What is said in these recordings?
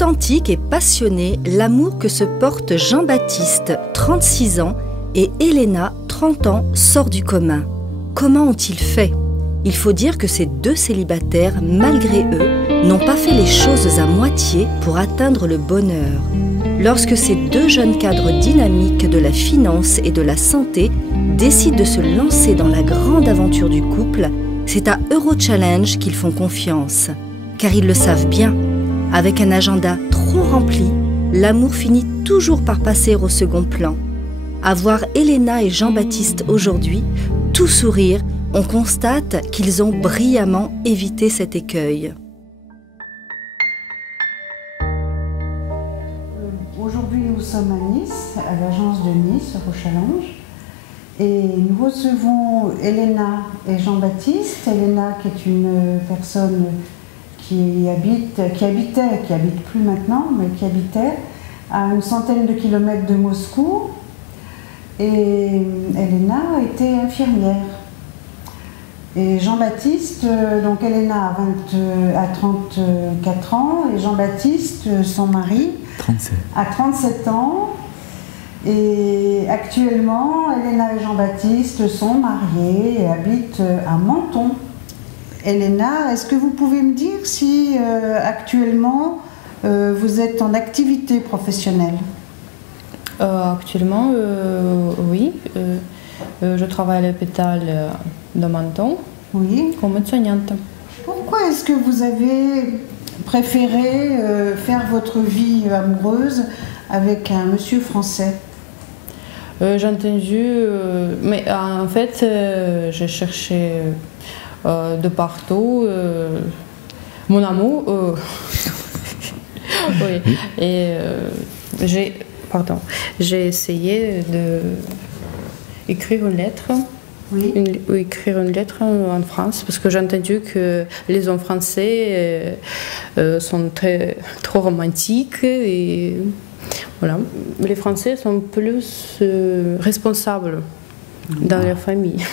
authentique et passionné l'amour que se portent Jean-Baptiste, 36 ans, et Elena, 30 ans, sort du commun. Comment ont-ils fait? Il faut dire que ces deux célibataires, malgré eux, n'ont pas fait les choses à moitié pour atteindre le bonheur. Lorsque ces deux jeunes cadres dynamiques de la finance et de la santé décident de se lancer dans la grande aventure du couple, c'est à Eurochallenge qu'ils font confiance. Car ils le savent bien, avec un agenda trop rempli, l'amour finit toujours par passer au second plan. À voir Elena et Jean-Baptiste aujourd'hui, tout sourire, on constate qu'ils ont brillamment évité cet écueil. Aujourd'hui, nous sommes à Nice, à l'agence de Nice, Eurochallenge, et nous recevons Elena et Jean-Baptiste. Elena, qui est une personne qui habite plus maintenant, mais qui habitait à une centaine de kilomètres de Moscou. Et Elena était infirmière. Et Jean-Baptiste, donc Elena a 34 ans, et Jean-Baptiste, son mari, 37. a 37 ans. Et actuellement, Elena et Jean-Baptiste sont mariés et habitent à Menton. Elena, est-ce que vous pouvez me dire si actuellement vous êtes en activité professionnelle? Actuellement, oui. Je travaille à l'hôpital de Menton, Oui. comme soignante. Pourquoi est-ce que vous avez préféré faire votre vie amoureuse avec un monsieur français? J'ai entendu, mais en fait, j'ai cherché de partout mon amour. Oui. Et j'ai essayé d'écrire une lettre. Oui. Écrire une lettre en France, parce que j'ai entendu que les hommes français sont trop romantiques et voilà. Les Français sont plus responsables dans leur famille,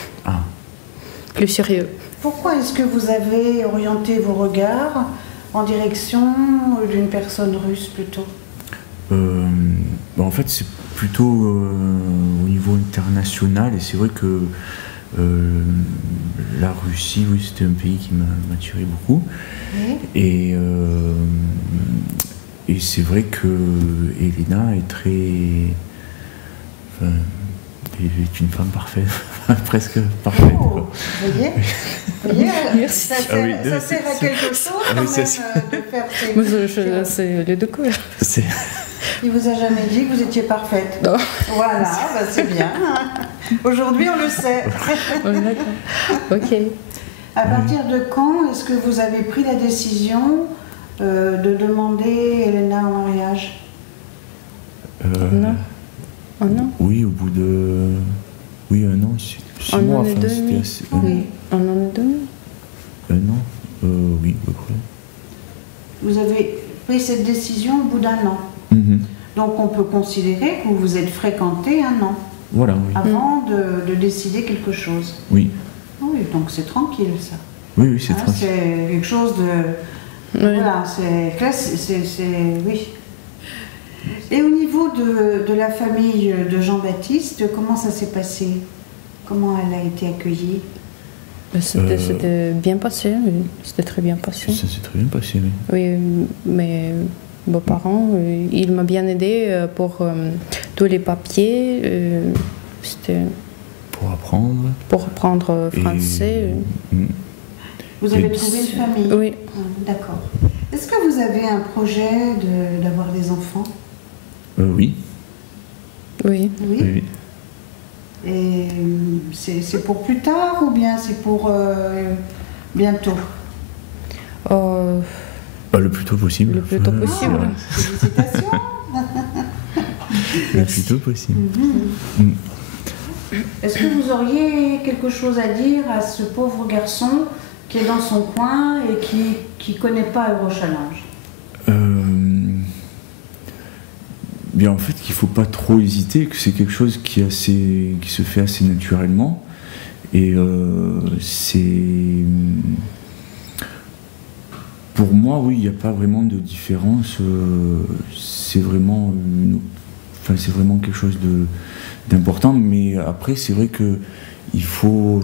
plus sérieux. Pourquoi est-ce que vous avez orienté vos regards en direction d'une personne russe plutôt? En fait, c'est plutôt au niveau international, et c'est vrai que la Russie, oui, c'était un pays qui m'attirait beaucoup. Oui. Et c'est vrai que Elena est très... Enfin, est une femme parfaite, presque parfaite. Oh, vous voyez Merci. Ça sert à quelque chose quand même de faire ces... Moi, c'est les deux couleurs. Il vous a jamais dit que vous étiez parfaite? Non. Voilà, bah c'est bien. Aujourd'hui, on le sait. D'accord. Ok. À partir de quand est-ce que vous avez pris la décision de demander Elena en mariage? Non. Un an? Oui, au bout de... Oui, un an, 6 mois, enfin, c'était assez... Oui. Un an et demi? Un an oui, à peu près. Vous avez pris cette décision au bout d'un an. Donc on peut considérer que vous vous êtes fréquenté un an. Voilà, oui. Avant de décider quelque chose. Oui. Oui, donc c'est tranquille ça. Oui, c'est tranquille. C'est quelque chose de... Oui. Voilà, c'est classe, oui. Et au niveau de la famille de Jean-Baptiste, comment ça s'est passé? Comment elle a été accueillie? C'était bien passé, oui. C'était très bien passé. Ça s'est très bien passé, oui. Oui, mais vos parents, ils m'ont bien aidé pour tous les papiers. C'était Pour apprendre. pour apprendre français. Vous avez trouvé une famille? Oui. D'accord. Est-ce que vous avez un projet d'avoir des enfants? Oui. Oui. Oui. Oui. Et c'est pour plus tard ou bien c'est pour bientôt? Le plus tôt possible. Le plus tôt possible. Félicitations. Le plus tôt possible. Est-ce que vous auriez quelque chose à dire à ce pauvre garçon qui est dans son coin et qui ne connaît pas Eurochallenge? Bien, en fait, qu'il ne faut pas trop hésiter, que c'est quelque chose qui se fait assez naturellement. Et Pour moi, oui, il n'y a pas vraiment de différence. C'est vraiment, c'est vraiment quelque chose d'important. Mais après, c'est vrai qu'il faut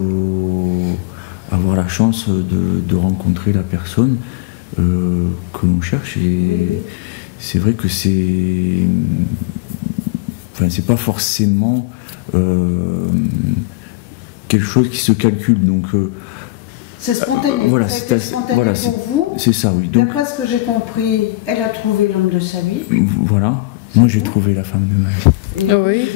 avoir la chance de rencontrer la personne que l'on cherche. Et c'est vrai que c'est pas forcément quelque chose qui se calcule. Donc, c'est spontané. Voilà, c'est spontané pour vous. C'est ça, oui. Donc, d'après ce que j'ai compris, elle a trouvé l'homme de sa vie. Voilà. Moi, j'ai trouvé la femme de ma vie. Oui.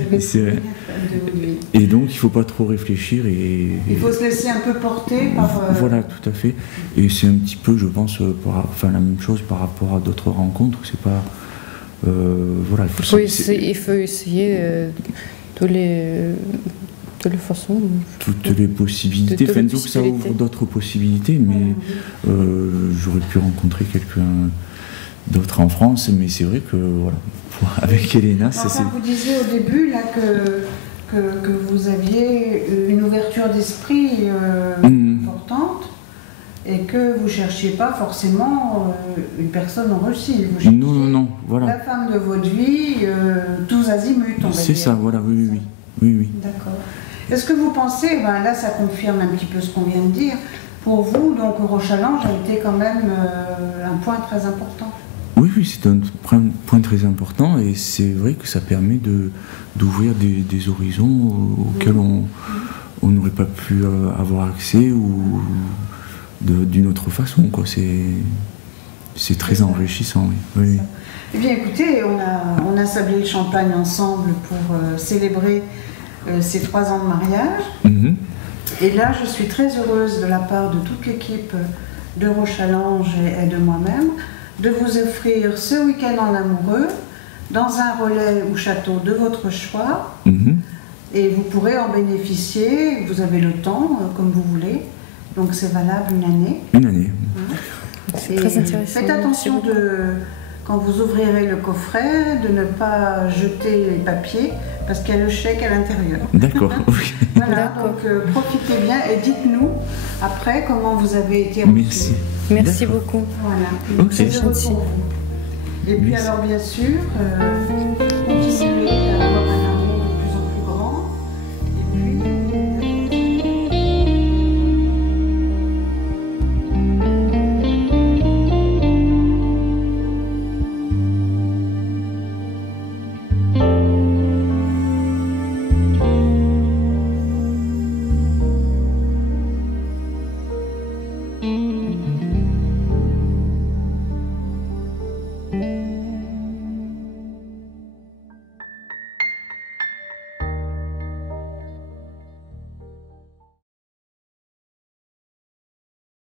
Et donc, il ne faut pas trop réfléchir. Il faut se laisser un peu porter par... Voilà, tout à fait. Et c'est un petit peu, je pense, la même chose par rapport à d'autres rencontres. C'est pas... voilà, il faut essayer toutes les façons. Toutes les possibilités. Donc, ça ouvre d'autres possibilités, mais j'aurais pu rencontrer quelqu'un d'autre en France, mais c'est vrai que, voilà, avec Elena, ça c'est... Vous disiez au début là, que vous aviez une ouverture d'esprit importante et que vous ne cherchiez pas forcément une personne en Russie. Vous cherchiez non, voilà. La femme de votre vie, tous azimuts, on va dire. C'est ça, voilà, oui. D'accord. Est-ce que vous pensez, là ça confirme un petit peu ce qu'on vient de dire, pour vous, donc Eurochallenge a été quand même un point très important? Oui, c'est un point très important et c'est vrai que ça permet d'ouvrir des horizons auxquels on n'aurait pas pu avoir accès ou d'une autre façon, quoi. C'est très enrichissant, oui. Eh bien écoutez, on a sablé le champagne ensemble pour célébrer ces 3 ans de mariage. Et là, je suis très heureuse de la part de toute l'équipe d'Eurochallenge et de moi-même de vous offrir ce week-end en amoureux dans un relais ou château de votre choix. Et vous pourrez en bénéficier, vous avez le temps, comme vous voulez. Donc c'est valable une année. Une année. C'est très intéressant. Faites attention quand vous ouvrirez le coffret, de ne pas jeter les papiers, parce qu'il y a le chèque à l'intérieur. D'accord, oui. Voilà, donc profitez bien et dites-nous après comment vous avez été reçus. Merci beaucoup. Voilà, c'est heureux pour vous. Et puis alors bien sûr...